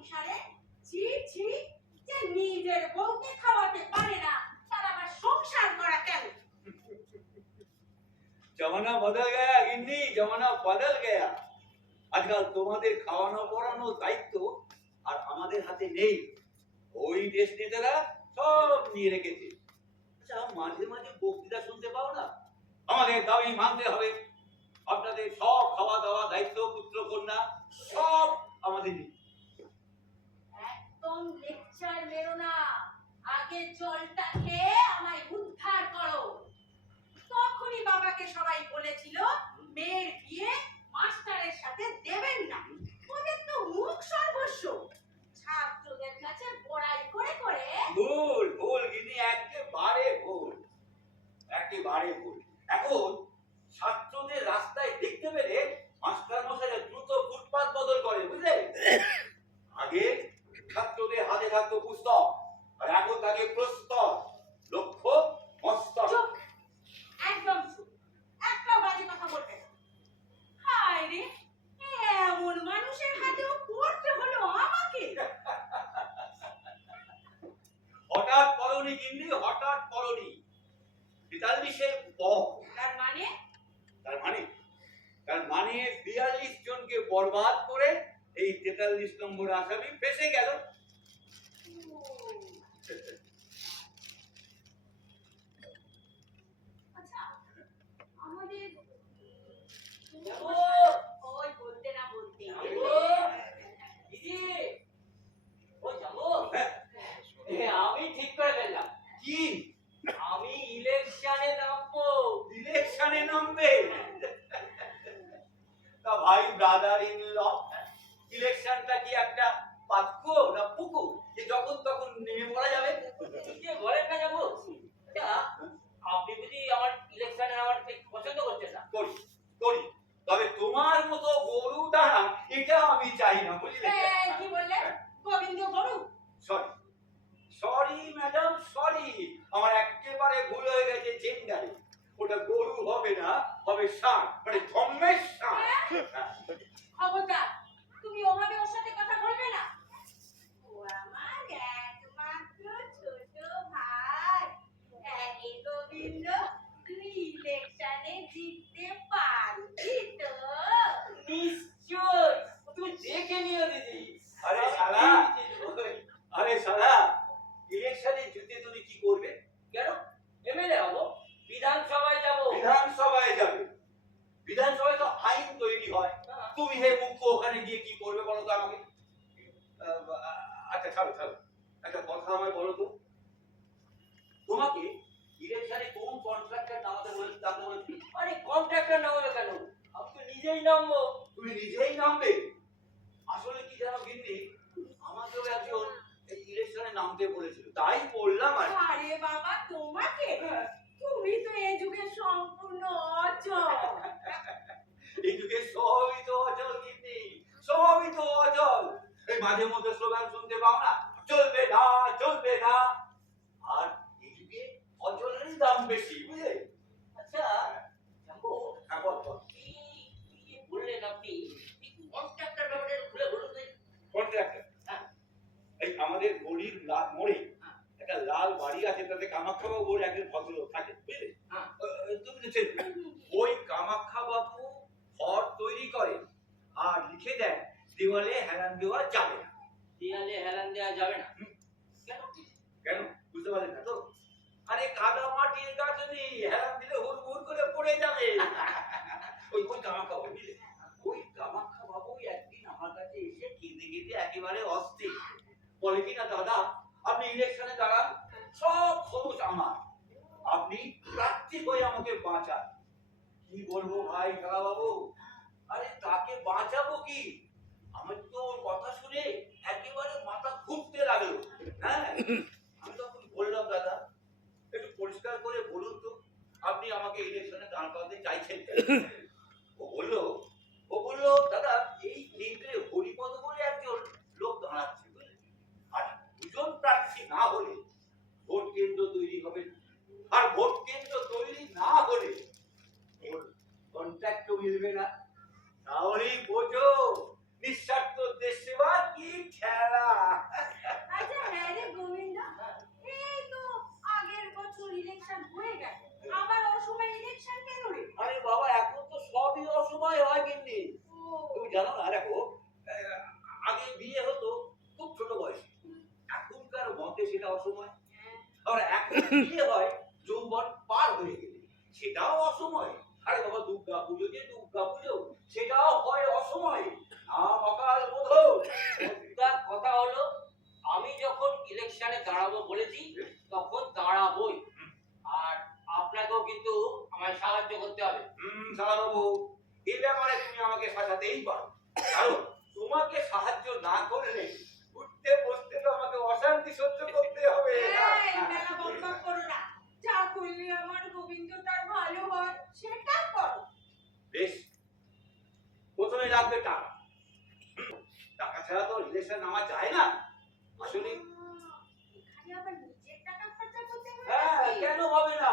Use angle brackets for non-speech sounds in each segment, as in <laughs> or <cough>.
সংসারে ছি ছি, যে নিজের বউকে খাওয়াতে পারে না, তার আবার সংসার করা কেন? জমানা বদল গেয়া, গিন্নি, জমানা বদল গেয়া। আজকাল তোমাদের খাওয়ানো, পড়ানো দায়িত্ব আর আমাদের হাতে নেই। ওই দেশ নেতারা সব নিয়ে রেখেছে। আচ্ছা মাঝে মাঝে বক্তৃতা শুনতে পাও না? আমাদের দাবি মানতে হবে। আপনাদের সব খাওয়া দাওয়া, দায়িত্ব, পুত্র, কন্যা সব আমাদের নিয়ে একদম লেকচার মেরো না। আগে জলটা খেয়ে আমায় উদ্ধার করো। তখনই বাবাকে সবাই বলেছিল, মেয়ের বিয়ে মাস্টারের সাথে দেবেন না। ওদের তো মুখ সর্বস্ব ছাত্রদের কাছে বড়াই করে করে ভুল ভুল গিনি একেবারে ভুল একেবারে ভুল এখন ছাত্রদের রাস্তায় দেখতে পেলে মাস্টার মশাইরা দ্রুত ফুটপাত বদল করে বুঝলে আগে ছাত্রদের হাতে থাকতো পুস্তক আর এখন থাকে প্রস্তর লক্ষ্য মস্তক চুপ একদম চুপ একটা বাজে কথা বলবে না হায় রে এমন মানুষের হাতেও পড়তে হলো আমাকে হঠাৎ পরনি গিন্নি হঠাৎ পরনি তার মানে? তার মানে? তার মানে বিয়াল্লিশ জনকে বরবাদ করে এই তেতাল্লিশ নম্বর আসামি ফেসে গেল আচ্ছা আমাদের যাব। ওই বলতে না বলতে যাব। দিদি ও যাব হ্যাঁ, এ, আমি ঠিক করে ফেললাম কি আমি ইলেকশনে নামবো ইলেকশনে নামবে তা ভাই ব্রাদার ইন ল ইলেকশনটা কি একটা পাক্য না পুকুর যে যখন তখন নেমে পড়া যাবে যে ঘরের না যাব তা, আপনি যদি আমার ইলেকশনে আমার ঠিক পছন্দ করছেন না করি করি তবে তোমার মতো গরু দাঁড়া এটা আমি চাই না বুঝলে এই, কি বললে গোবিন্দ গরু সরি সরি ম্যাডাম সরি আমার একেবারে ভুল হয়ে গেছে জেন্ডারে ওটা গরু হবে না হবে ষাঁড় মানে ধম্মের ষাঁড় হ্যাঁ। খবরদার তুমি ওভাবে ওর সাথে কথা বলবে না ও আমার একমাত্র ছোট ভাই আরে গোবিন্দ তুই ইলেকশনে জিততে পারবি তো নিশ্চয় তুমি দেখে নিও দিদি আরে শালা। আরে সারা ইলেকশনে জিতে তুমি কি করবে কেন এমএলএ হব বিধানসভায় যাব বিধানসভায় যাবে বিধানসভায় তো আইন তৈরি হয় হ্যাঁ। তুমি হে মুখ্য ওখানে গিয়ে কি করবে বলো তো আমাকে? আচ্ছা ছাড়ো ছাড়ো একটা কথা আমায় বলো তো। তোমাকে ইলেকশনে কোন কন্ট্রাক্টর নামাতে বলে বলেছি আরে কন্ট্রাক্টর নামাবে কেন? আমি তো নিজেই নামবো। তুমি নিজেই নামবে? আসলে কি জানো গিন্নি? আমাকেও একজন ইলেকশনে নামতে বলেছিল। তাই বললাম আর আরে বাবা তোমাকে তুমি তো এই যুগে সম্পূর্ণ অচল এই যুগে সবই তো অচল গিন্নি সবই তো অচল এই মাঝে মধ্যে স্লোগান শুনতে পাও না? চলবে না চলবে না। আর এই যুগে অচলেরই দাম বেশি বুঝলে? আচ্ছা হ্যাঁ বল বল এই এই বললেন আপনি কন্ট্রাক্টর ব্যাপারে খুলে বলুন কন্ট্রাক্টর হ্যাঁ। এই আমাদের গলির লাল মোড়ে একটা লাল বাড়ি আছে তাতে কামাখ্যা বাবু বলে একজন ভদ্রলোক থাকে বুঝলে হ্যাঁ। আহ, তুমি তো চেনো। ওই কামাখ্যা বাবু ঘর তৈরি করেন আর লিখে দেন দেওয়ালে হেলান দেওয়া যাবে না। দেয়ালে হেলান দেওয়া যাবে না। কেন? কেন? বুঝতে পারলেন না তো? আরে কাদা মাটির গাছনি হেলান দিলে হুড় হুড় করে পড়ে যাবে। <laughs> ওই ওই কামাখ্যা বাবু বুঝলে? ওই কামাখ্যা বাবু একদিন আমার কাছে এসে কেঁদে কেঁদে একেবারে অস্থির। বলে কি না দাদা আপনি ইলেকশনে দাঁড়ান সব খরচ আমার। আপনি প্রার্থী হয়ে আমাকে বাঁচান। কি বলব ভাই কালা বাবু আরে তাকে বাঁচাবো কি আমার তো ওর কথা শুনে একেবারে মাথা ঘুরতে লাগল হ্যাঁ আমি তখন বললাম, দাদা, একটু পরিষ্কার করে বলুন তো, আপনি আমাকে ইলেকশনে দাঁড় করাতে চাইছেন কেন? ও বলল ও বলল দাদা এই কেন্দ্রে হরিপদ বলে একজন লোক দাঁড়াচ্ছে বুঝলেন আর দুজন প্রার্থী না হলে ভোট কেন্দ্র তৈরি হবে না। আর ভোট কেন্দ্র তৈরি না হলে ওর কন্ট্রাক্টও মিলবে না তাহলেই বোঝো নিঃস্বার্থ দেশ সেবা কি খেলা আবার এখন বিয়ে হয় যৌবন পার হয়ে গেলে সেটাও অসময়। আরে বাবা দুর্গা পুজো যে দুর্গা পুজো সেটাও হয় অসময়। নাম অকাল তার কথা হলো আমি যখন ইলেকশনে দাঁড়াবো বলেছি তখন দাঁড়াবোই। আর আপনাকেও কিন্তু আমায় সাহায্য করতে হবে। হুম বাবু এই ব্যাপারে তুমি আমাকে সাজাতেই পারো। কারণ তোমাকে সাহায্য না করলে উঠতে বসতে তো আমাকে অশান্তি সহ্য করতে হবে। এই, মেলা বকবক করো না। যা করলে আমার গোবিন্দটার ভালো হয় সেটা করো। বেশ। প্রথমে লাগবে টাকা। টাকা ছাড়া তো ইলেকশন নামা যায় না। আসলে এখানে আবার নিজের টাকা খরচা করতে হবে হ্যাঁ কেন হবে না?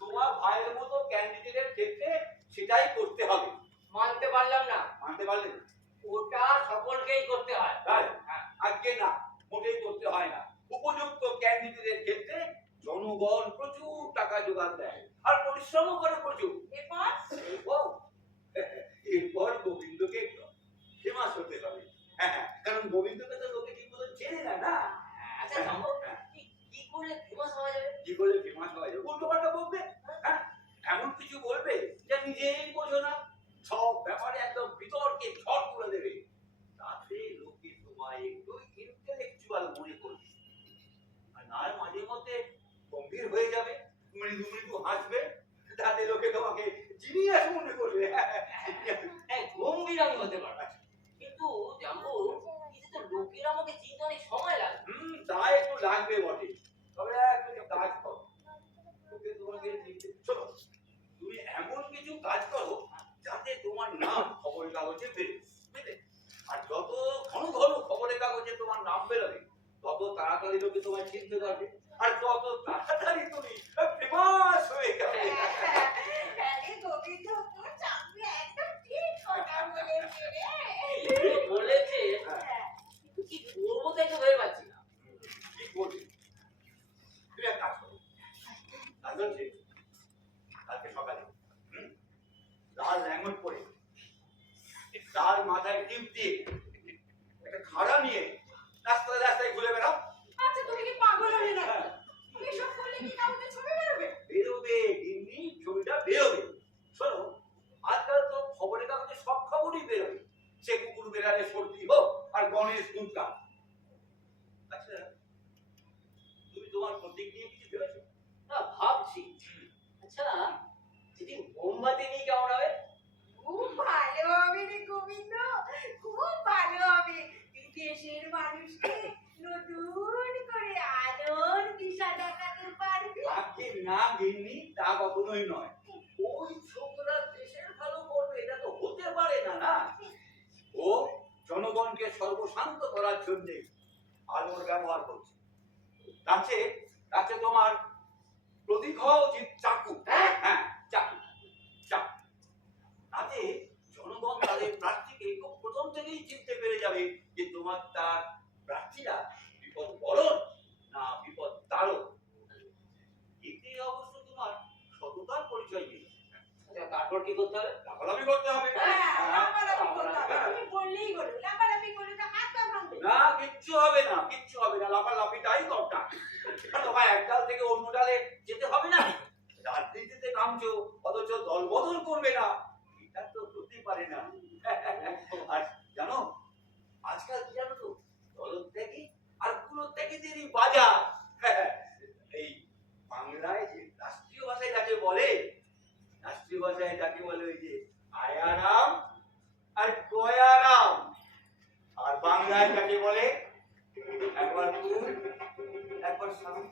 তোমার ভাইয়ের মতো ক্যান্ডিডেটের ক্ষেত্রে সেটাই করতে হবে। মানতে পারলাম না। মানতে পারলে না। ওটা সকলকেই করতে হয়। হ্যাঁ। আজকে না মোটেই করতে হয় না। উপযুক্ত ক্যান্ডিডেটের ক্ষেত্রে জনগণ প্রচুর টাকা জোগাড় দেয়। আর পরিশ্রম করে প্রচুর। এরপর? <laughs> এরপর? গোবিন্দকে একটু ফেমাস হতে হবে। হ্যাঁ হ্যাঁ, কারণ গোবিন্দকে তো লোকে ঠিক মতো চেনে না না? আচ্ছা কি কি করলে ফেমাস হওয়া যাবে? কি করলে ফেমাস হয় উল্টো পাল্টা বলবে হ্যাঁ এমন কিছু বলবে যা নিজেই বোঝো না সব ব্যাপারে একদম বিতর্কে ঝড় তুলে দেবে তাতে লোকে তোমায় একটু ইন্টেলেকচুয়াল মনে করবে আর না মাঝে মধ্যে গম্ভীর হয়ে যাবে মৃদু মৃদু হাসবে তাতে লোকে তোমাকে জিনিয়াস মনে করবে হ্যাঁ গম্ভীর আমি হতে পারব কিন্তু জাম্বু কিছু তো লোকের আমাকে চিনতে অনেক সময় লাগে হুম তা একটু লাগবে বটে তবে একটা কাজ করো লোকে তোমাকে চিনতে- শোনো তুমি এমন কিছু কাজ করো যাতে তোমার নাম খবরের কাগজে বেরোয় বুঝলে আর যত ঘন ঘন খবরের কাগজে তোমার নাম বেরোবে তত তাড়াতাড়ি লোকে তোমায় চিনতে পারবে আর তত তাড়াতাড়ি তুমি ফেমাস হয়ে বলেছে হ্যাঁ। কিন্তু কি করব তাই তো ভেবে পাচ্ছি না। কি করবে? তুমি এক কাজ করো। কালকে সকালে লাল ল্যাঙ্গট পরে তার মাথায় টিপ দিয়ে একটা খাড়া নিয়ে রাস্তায় রাস্তায় ঘুরে বেড়াও আচ্ছা তুমি কি পাগল হলে না এসব করলে কি কাউকে ছবি বেরোবে বেরোবে এমনি ছবিটা বেরোবে শোনো আজকাল তো খবরের কাগজে সব খবরই বেরোবে সে কুকুর বেড়ালে সর্দি হোক আর গণেশ দুর্গা আচ্ছা তুমি তোমার প্রতীক নিয়ে কিছু ভেবেছো না ভাবছি আচ্ছা যদি মোমবাতি নিয়ে কেমন হবে খুব ভালো হবে রে গোবিন্দ খুব ভালো হবে বিদেশের মানুষকে নতুন করে আলোর দিশা দেখাতে পারবি আজকে না গিন্নি তা কখনোই নয় ওই ছোকরা দেশের ভালো করবে এটা তো হতে পারে না না ও জনগণকে সর্বশান্ত করার জন্য আলোর ব্যবহার করছে। তাছে তাছে তোমার প্রতীক চাকু। হ্যাঁ। হ্যাঁ চাকু চাকু। তাতে জনগণ তাদের প্রার্থীকে খুব প্রথম থেকেই চিনতে পেরে যাবে যে তোমার তার প্রার্থীরা বিপদ বরণ না বিপদ তারক এতে অবশ্য তোমার সততার পরিচয় নেই। আচ্ছা তারপর কি করতে হবে? লাফালাফি করতে হবে। হ্যাঁ লাফালাফি করতে হবে। তুমি বললেই হলো লাফালাফি করলে তো হাত পা ভাঙবে না, কিচ্ছু হবে না, কিচ্ছু হবে না, লাফালাফিটাই দরকার আর তোমার এক ডাল থেকে অন্য ডালে যেতে হবে না? রাজনীতিতে নামছো, অথচ দল বদল করবে না। এটা তো হতে পারে না। আর জানো, আজকাল কি জানো তো দল ত্যাগী আর কুলো ত্যাগীদেরই বাজার। এই বাংলায় যে রাষ্ট্রীয় ভাষায় যাকে বলে, রাষ্ট্রীয় ভাষায় যাকে বলে ওই যে আয়ারাম আর গয়ারাম বাংলায় কাকে বলে? একবার ফুল একবার স্বামী